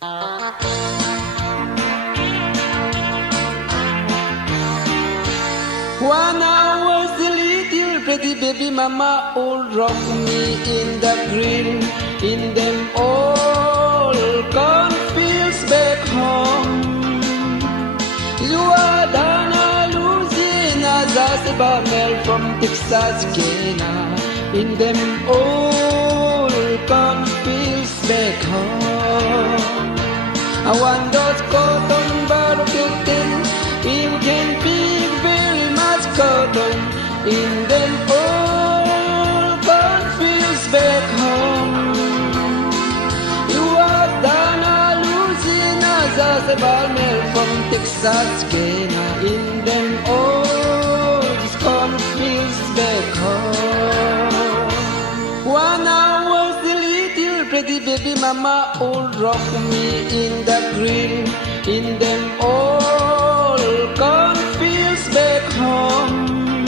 When I was a little pretty baby mama would rock me in the grill in them old cornfields back home. You are Donna Louisiana, Zanzibar, Mel from Texarkana in them old cornfields back home. I want those cotton barrel you can pick very much cotton in them old cornfields back home. You are Donna Louisiana, Zanzibar, Mel from Texarkana in them old cornfields back home. When I was a little pretty baby mama would rock me in the grill in them old cornfields back home.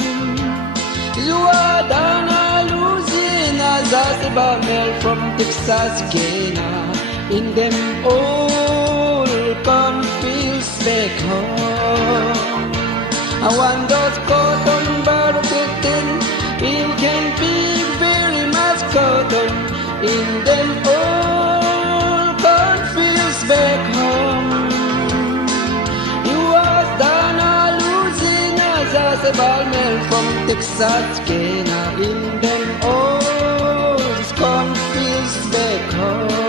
You are Donna Louisiana, Zanzibar, Mel from Texarkana in them old cornfields back home. I want those cotton barrel you can pick very much cotton in them old cornfields back home. You are Donna Louisiana, Zanzibar, Mel from Texarkana in them old cornfields back home.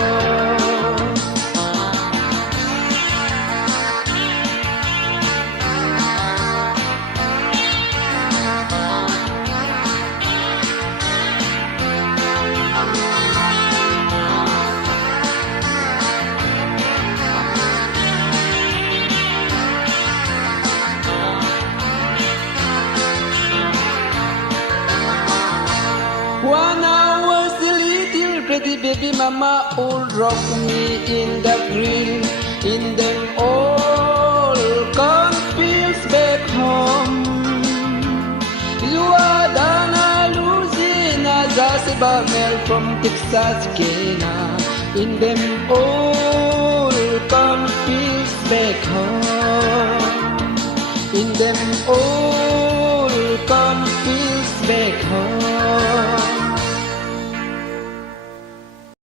When I was a little pretty baby mama would rock me in the grill in them old cornfields back home. You are Donna Louisiana, Zanzibar, Mel from Texarkana in them old